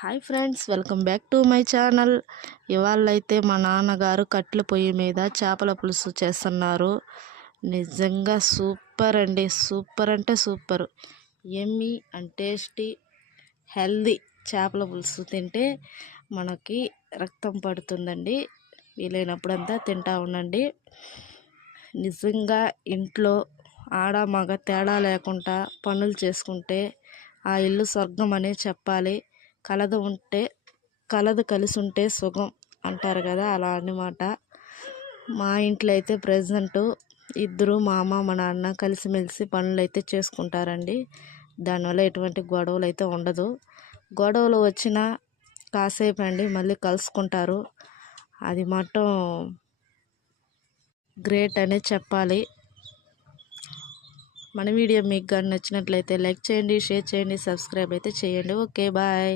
Hi friends, welcome back to my channel. ఇవాళైతే మా నాన్నగారు కట్టెల పొయ్యి మీద చేపల పులుసు చేస్తున్నారు. నిజంగా సూపర్ అండి, సూపర్ అంటే super. Yummy and tasty healthy చేపల పులుసు తింటే మనకి రక్తం పడుతుందండి. వీలైనప్పుడంతా తింటా ఉండండి. నిజంగా ఇంట్లో ఆడ మగ తేడా లేకుండా పనులు చేసుకుంటే ఆ ఇల్లు స్వర్గం అనే చెప్పాలి. కలదు కలిసి ఉంటే సుఖం అంటారు కదా, అలా అన్నమాట. మా ఇంట్లో అయితే ప్రజెంట్ ఇద్దరు మా అమ్మ మా నాన్న కలిసిమెలిసి పనులు అయితే చేసుకుంటారండి. దానివల్ల ఎటువంటి గొడవలు అయితే ఉండదు. గొడవలు వచ్చినా కాసేపు అండి మళ్ళీ కలుసుకుంటారు. అది మాత్రం గ్రేట్ అనే చెప్పాలి. మన వీడియో మీకు కానీ నచ్చినట్లయితే లైక్ చేయండి, షేర్ చేయండి, సబ్స్క్రైబ్ అయితే చేయండి. Okay, bye.